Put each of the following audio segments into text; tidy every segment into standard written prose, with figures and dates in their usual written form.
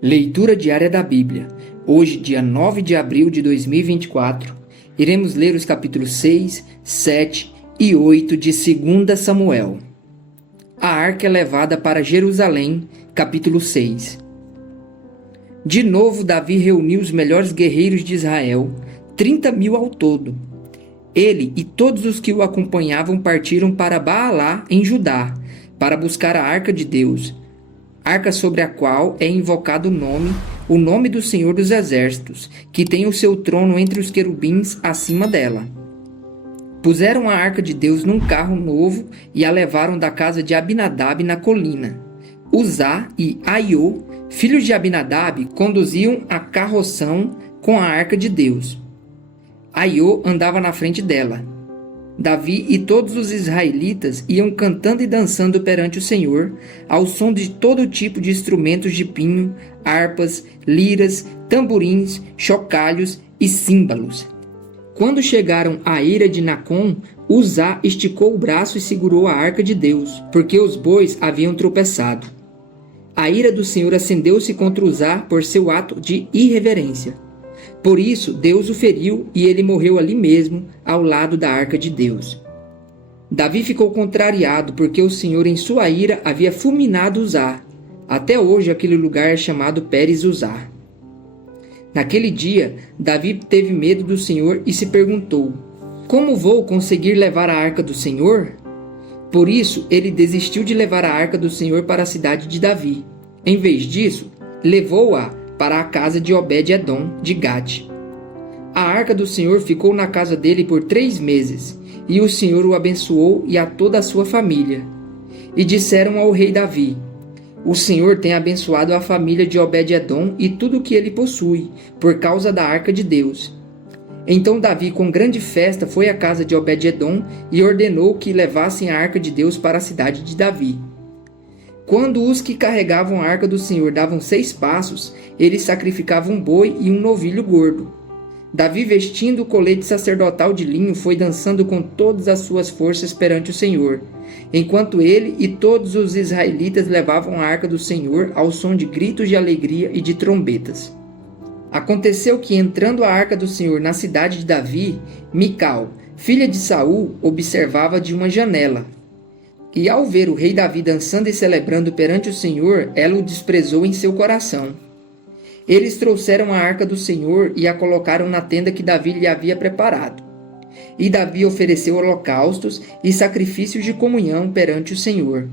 Leitura diária da Bíblia. Hoje, dia 9 de abril de 2024, iremos ler os capítulos 6, 7 e 8 de 2 Samuel. A arca é levada para Jerusalém, capítulo 6. De novo, Davi reuniu os melhores guerreiros de Israel, 30.000 ao todo. Ele e todos os que o acompanhavam partiram para Baalá, em Judá, para buscar a arca de Deus, arca sobre a qual é invocado o nome do Senhor dos Exércitos, que tem o seu trono entre os querubins acima dela. Puseram a arca de Deus num carro novo e a levaram da casa de Abinadab na colina. Uzá e Aiô, filhos de Abinadab, conduziam a carroção com a arca de Deus. Aiô andava na frente dela. Davi e todos os israelitas iam cantando e dançando perante o Senhor, ao som de todo tipo de instrumentos de pinho, harpas, liras, tamborins, chocalhos e símbalos. Quando chegaram à eira de Nacon, Uzá esticou o braço e segurou a arca de Deus, porque os bois haviam tropeçado. A ira do Senhor acendeu-se contra Uzá por seu ato de irreverência. Por isso, Deus o feriu e ele morreu ali mesmo, ao lado da arca de Deus. Davi ficou contrariado porque o Senhor, em sua ira, havia fulminado Uzá. Até hoje, aquele lugar é chamado Pérez-Uzá. Naquele dia, Davi teve medo do Senhor e se perguntou: como vou conseguir levar a arca do Senhor? Por isso, ele desistiu de levar a arca do Senhor para a cidade de Davi. Em vez disso, levou-a para a casa de Obed-Edom de Gate. A arca do Senhor ficou na casa dele por 3 meses, e o Senhor o abençoou e a toda a sua família. E disseram ao rei Davi: o Senhor tem abençoado a família de Obed-Edom e tudo o que ele possui, por causa da arca de Deus. Então Davi, com grande festa, foi à casa de Obed-Edom e ordenou que levassem a arca de Deus para a cidade de Davi. Quando os que carregavam a arca do Senhor davam 6 passos, eles sacrificavam um boi e um novilho gordo. Davi, vestindo o colete sacerdotal de linho, foi dançando com todas as suas forças perante o Senhor, enquanto ele e todos os israelitas levavam a arca do Senhor ao som de gritos de alegria e de trombetas. Aconteceu que, entrando a arca do Senhor na cidade de Davi, Mical, filha de Saul, observava de uma janela. E ao ver o rei Davi dançando e celebrando perante o Senhor, ela o desprezou em seu coração. Eles trouxeram a arca do Senhor e a colocaram na tenda que Davi lhe havia preparado. E Davi ofereceu holocaustos e sacrifícios de comunhão perante o Senhor.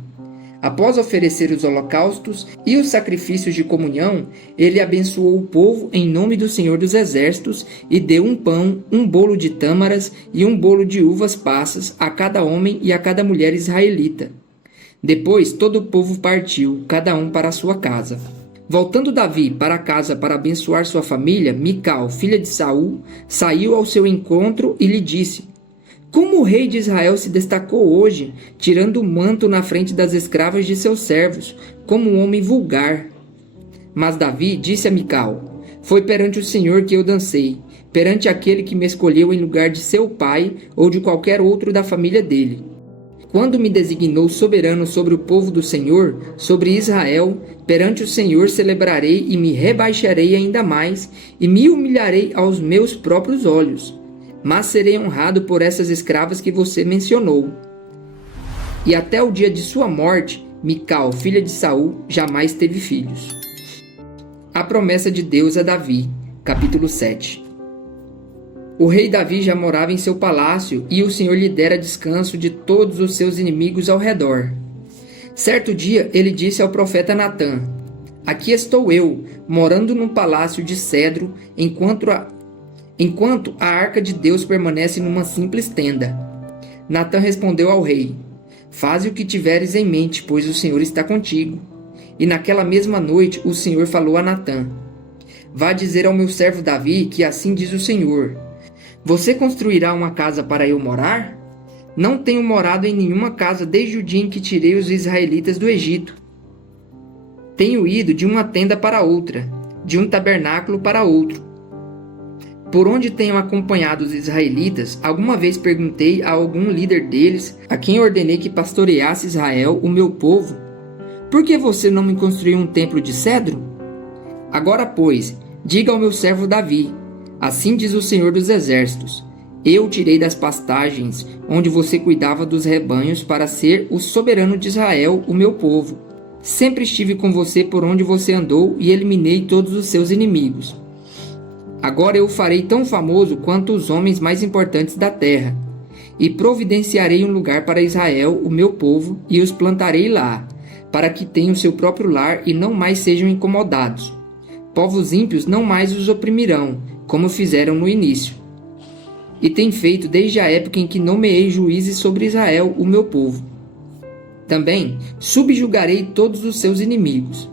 Após oferecer os holocaustos e os sacrifícios de comunhão, ele abençoou o povo em nome do Senhor dos Exércitos e deu um pão, um bolo de tâmaras e um bolo de uvas passas a cada homem e a cada mulher israelita. Depois todo o povo partiu, cada um para a sua casa. Voltando Davi para casa para abençoar sua família, Mical, filha de Saul, saiu ao seu encontro e lhe disse: como o rei de Israel se destacou hoje, tirando o manto na frente das escravas de seus servos, como um homem vulgar. Mas Davi disse a Mical: foi perante o Senhor que eu dancei, perante aquele que me escolheu em lugar de seu pai ou de qualquer outro da família dele. Quando me designou soberano sobre o povo do Senhor, sobre Israel, perante o Senhor celebrarei e me rebaixarei ainda mais, e me humilharei aos meus próprios olhos. Mas serei honrado por essas escravas que você mencionou. E até o dia de sua morte, Mical, filha de Saul, jamais teve filhos. A promessa de Deus a Davi, capítulo 7. O rei Davi já morava em seu palácio e o Senhor lhe dera descanso de todos os seus inimigos ao redor. Certo dia ele disse ao profeta Natã: aqui estou eu, morando num palácio de cedro, enquanto a arca de Deus permanece numa simples tenda. Natã respondeu ao rei: faze o que tiveres em mente, pois o Senhor está contigo. E naquela mesma noite o Senhor falou a Natã: vá dizer ao meu servo Davi que assim diz o Senhor: você construirá uma casa para eu morar? Não tenho morado em nenhuma casa desde o dia em que tirei os israelitas do Egito. Tenho ido de uma tenda para outra, de um tabernáculo para outro. Por onde tenho acompanhado os israelitas, alguma vez perguntei a algum líder deles, a quem ordenei que pastoreasse Israel, o meu povo: por que você não me construiu um templo de cedro? Agora, pois, diga ao meu servo Davi: assim diz o Senhor dos Exércitos: eu o tirei das pastagens, onde você cuidava dos rebanhos, para ser o soberano de Israel, o meu povo. Sempre estive com você por onde você andou e eliminei todos os seus inimigos. Agora eu o farei tão famoso quanto os homens mais importantes da terra. E providenciarei um lugar para Israel, o meu povo, e os plantarei lá, para que tenham seu próprio lar e não mais sejam incomodados. Povos ímpios não mais os oprimirão, como fizeram no início. E tem feito desde a época em que nomeei juízes sobre Israel, o meu povo. Também subjugarei todos os seus inimigos.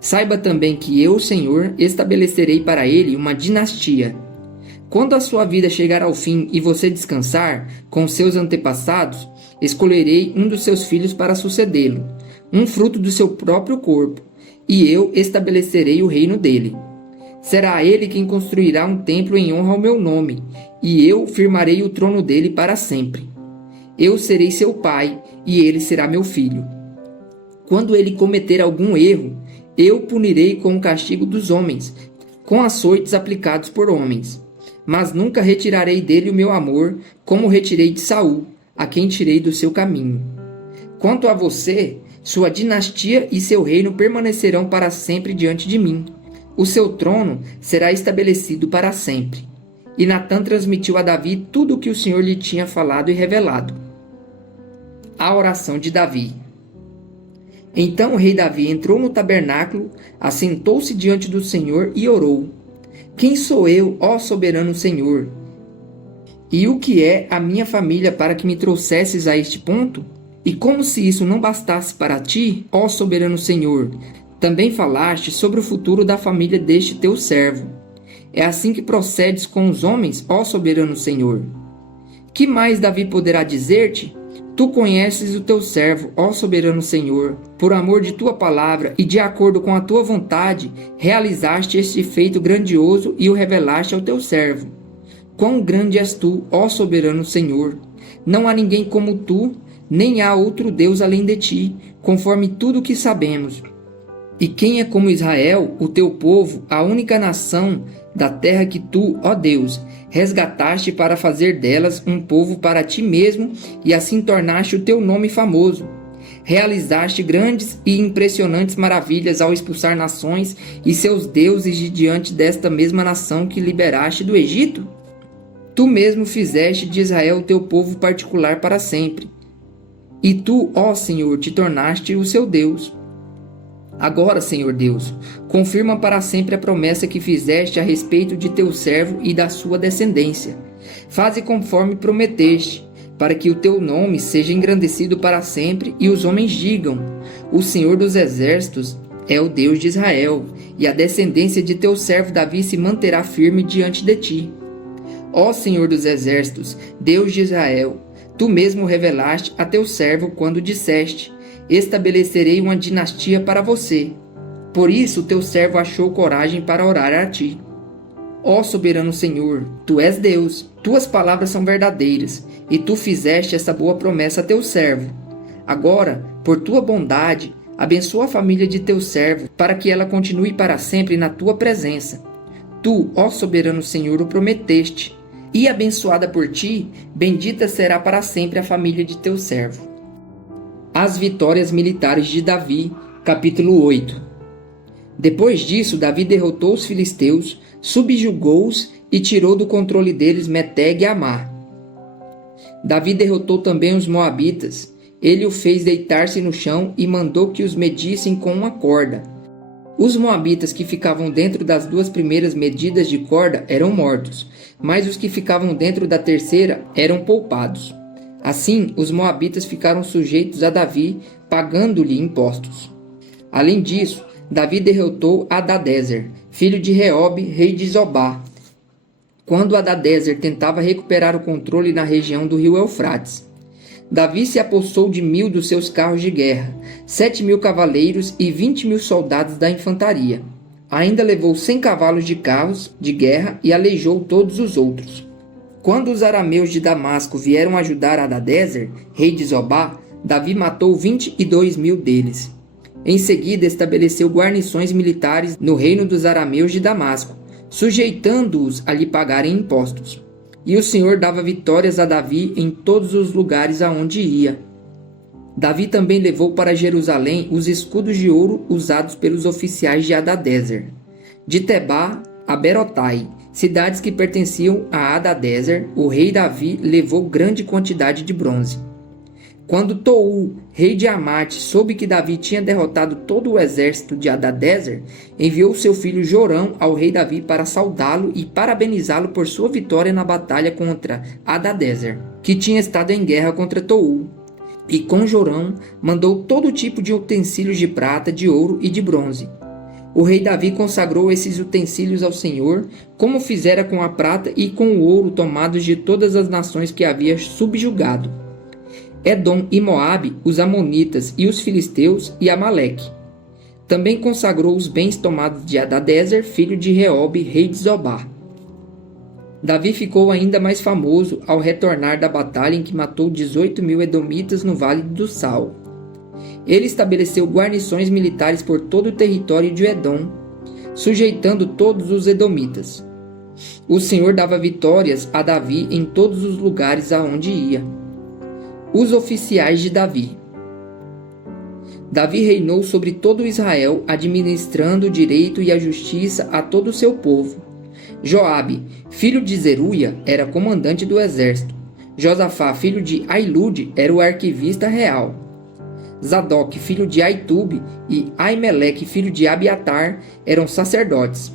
Saiba também que eu, Senhor, estabelecerei para ele uma dinastia. Quando a sua vida chegar ao fim e você descansar com seus antepassados, escolherei um dos seus filhos para sucedê-lo, um fruto do seu próprio corpo, e eu estabelecerei o reino dele. Será ele quem construirá um templo em honra ao meu nome, e eu firmarei o trono dele para sempre. Eu serei seu pai, e ele será meu filho. Quando ele cometer algum erro, eu punirei com o castigo dos homens, com açoites aplicados por homens. Mas nunca retirarei dele o meu amor, como retirei de Saul, a quem tirei do seu caminho. Quanto a você, sua dinastia e seu reino permanecerão para sempre diante de mim. O seu trono será estabelecido para sempre. E Natã transmitiu a Davi tudo o que o Senhor lhe tinha falado e revelado. A oração de Davi. Então o rei Davi entrou no tabernáculo, assentou-se diante do Senhor e orou: quem sou eu, ó soberano Senhor? E o que é a minha família para que me trouxesses a este ponto? E como se isso não bastasse para ti, ó soberano Senhor, também falaste sobre o futuro da família deste teu servo. É assim que procedes com os homens, ó soberano Senhor. Que mais Davi poderá dizer-te? Tu conheces o teu servo, ó soberano Senhor. Por amor de tua palavra e de acordo com a tua vontade, realizaste este feito grandioso e o revelaste ao teu servo. Quão grande és tu, ó soberano Senhor! Não há ninguém como tu, nem há outro Deus além de ti, conforme tudo o que sabemos. E quem é como Israel, o teu povo, a única nação da terra que tu, ó Deus, resgataste para fazer delas um povo para ti mesmo e assim tornaste o teu nome famoso. Realizaste grandes e impressionantes maravilhas ao expulsar nações e seus deuses de diante desta mesma nação que liberaste do Egito? Tu mesmo fizeste de Israel o teu povo particular para sempre. E tu, ó Senhor, te tornaste o seu Deus. Agora, Senhor Deus, confirma para sempre a promessa que fizeste a respeito de teu servo e da sua descendência. Faze conforme prometeste, para que o teu nome seja engrandecido para sempre e os homens digam: o Senhor dos Exércitos é o Deus de Israel, e a descendência de teu servo Davi se manterá firme diante de ti. Ó Senhor dos Exércitos, Deus de Israel, tu mesmo revelaste a teu servo quando disseste: estabelecerei uma dinastia para você. Por isso teu servo achou coragem para orar a ti. Ó soberano Senhor, tu és Deus, tuas palavras são verdadeiras, e tu fizeste essa boa promessa a teu servo. Agora, por tua bondade, abençoa a família de teu servo, para que ela continue para sempre na tua presença. Tu, ó soberano Senhor, o prometeste, e abençoada por ti, bendita será para sempre a família de teu servo. As vitórias militares de Davi, capítulo 8. Depois disso, Davi derrotou os filisteus, subjugou-os e tirou do controle deles Meteg e Amá. Davi derrotou também os moabitas. Ele o fez deitar-se no chão e mandou que os medissem com uma corda. Os moabitas que ficavam dentro das duas primeiras medidas de corda eram mortos, mas os que ficavam dentro da terceira eram poupados. Assim, os moabitas ficaram sujeitos a Davi, pagando-lhe impostos. Além disso, Davi derrotou Hadadezer, filho de Reobe, rei de Zobá, quando Hadadezer tentava recuperar o controle na região do rio Eufrates. Davi se apossou de 1.000 dos seus carros de guerra, 7.000 cavaleiros e 20.000 soldados da infantaria. Ainda levou 100 cavalos de carros de guerra e aleijou todos os outros. Quando os arameus de Damasco vieram ajudar Hadadezer, rei de Zobá, Davi matou 22.000 deles. Em seguida, estabeleceu guarnições militares no reino dos arameus de Damasco, sujeitando-os a lhe pagarem impostos. E o Senhor dava vitórias a Davi em todos os lugares aonde ia. Davi também levou para Jerusalém os escudos de ouro usados pelos oficiais de Hadadezer, de Tebá a Berotai, cidades que pertenciam a Hadadezer. O rei Davi levou grande quantidade de bronze. Quando Tou, rei de Amate, soube que Davi tinha derrotado todo o exército de Hadadezer, enviou seu filho Jorão ao rei Davi para saudá-lo e parabenizá-lo por sua vitória na batalha contra Hadadezer, que tinha estado em guerra contra Tou. E com Jorão mandou todo tipo de utensílios de prata, de ouro e de bronze. O rei Davi consagrou esses utensílios ao Senhor, como fizera com a prata e com o ouro tomados de todas as nações que havia subjugado: Edom e Moabe, os amonitas e os filisteus e Amaleque. Também consagrou os bens tomados de Hadadezer, filho de Reobe, rei de Zobá. Davi ficou ainda mais famoso ao retornar da batalha em que matou 18.000 edomitas no Vale do Sal. Ele estabeleceu guarnições militares por todo o território de Edom, sujeitando todos os edomitas. O Senhor dava vitórias a Davi em todos os lugares aonde ia. Os oficiais de Davi. Davi reinou sobre todo Israel, administrando o direito e a justiça a todo o seu povo. Joabe, filho de Zeruia, era comandante do exército. Josafá, filho de Ailude, era o arquivista real. Zadok, filho de Aitube, e Aimeleque, filho de Abiatar, eram sacerdotes.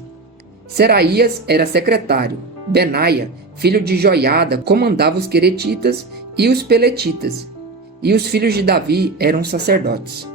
Seraías era secretário. Benaia, filho de Joiada, comandava os queretitas e os peletitas. E os filhos de Davi eram sacerdotes.